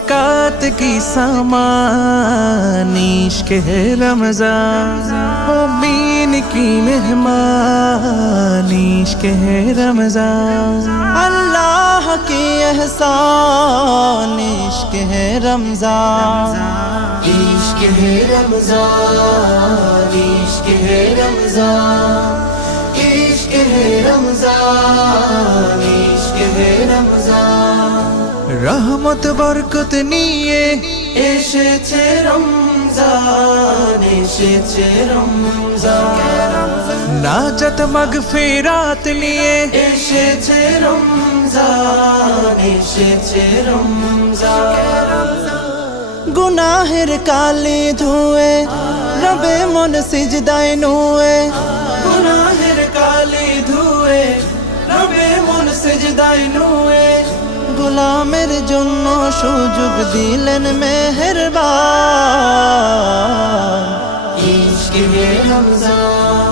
बरकत की सामान इश्क़ है रमज़ान मोमीन की मेहमान इश्क़ है रमज़ान अल्लाह की एहसान इश्क़ है रमज़ान इश्क़ है रमज़ान इश्क़ है रमज़ान इश्क़ है रमज़ान इश्क़ है रमज़ान रहमत बरकत निये এসেছে রমজান এসেছে রমজান नाजत मगफिरात निये এসেছে রমজান এসেছে রমজান गुनाहेर काली धुए रबे मन सिजदाय नुए গুনাহের কালি ধুয়ে রবে মন সিজদায় নুয়ে गुलामेर जन्नो सुजुग दिलेन मेहरबान इश्क़ है रमज़ान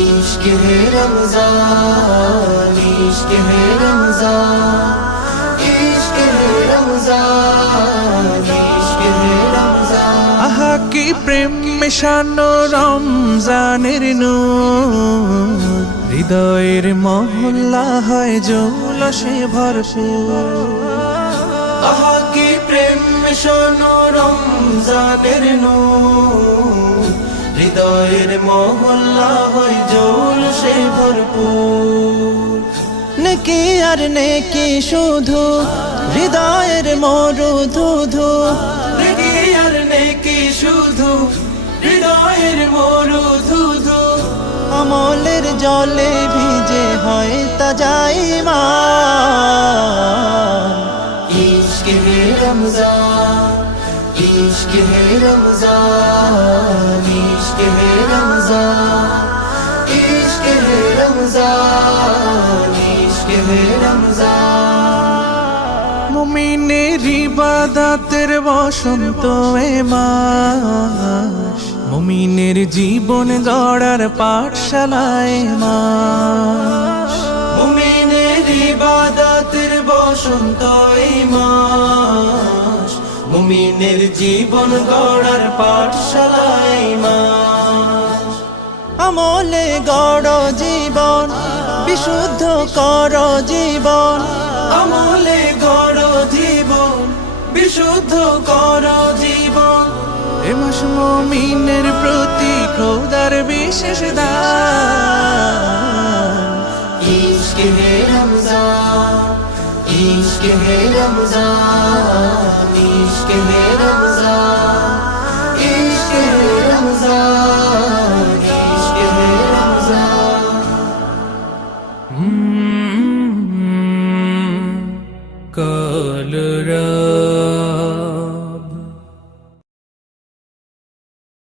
इश्क़ है रमज़ान इश्क़ है रमज़ान इश्क़ है रमज़ान इश्क़ है रमज़ान आहा की प्रेम मिशानो रमजानेर नूर हृदयेर महल्ला हय जौलसे भरपूर आहा की प्रेम मिशानो रमज़ानेर नूर হৃদয়ের মহল্লা হয় জৌলসে ভরপুর नेकी आर नेकी शुधु हृदयेर मरुधुधु নেকি আর নেকি শুধু হৃদয়ের মরুধুধু আমলের জলে ভিজে হয় তাজা ঈমান इश्क़ है रमज़ान इश्क़ है रमज़ान इश्क़ है रमज़ान इश्क़ है रमज़ान इश्क़ है रमज़ान মুমিনের ইবাদতের বসন্ত এ মাস মুমিনের জীবন গড়ার পাঠশালায় মাস মুমিনের ইবাদতের বসন্ত এই মাস মুমিনের জীবন গড়ার পাঠশালা এই মাস আমলে গড় জীবন বিশুদ্ধ কর জীবন আমলে গড় জীবন বিশুদ্ধ কর জীবন এ মাস মুমিনের প্রতি খোদার বিশেষ দান इश्क़ है रमज़ान इश्क़ है रमज़ान इश्क़ है रमज़ान इश्क़ है रमज़ान इश्क़ है रमज़ान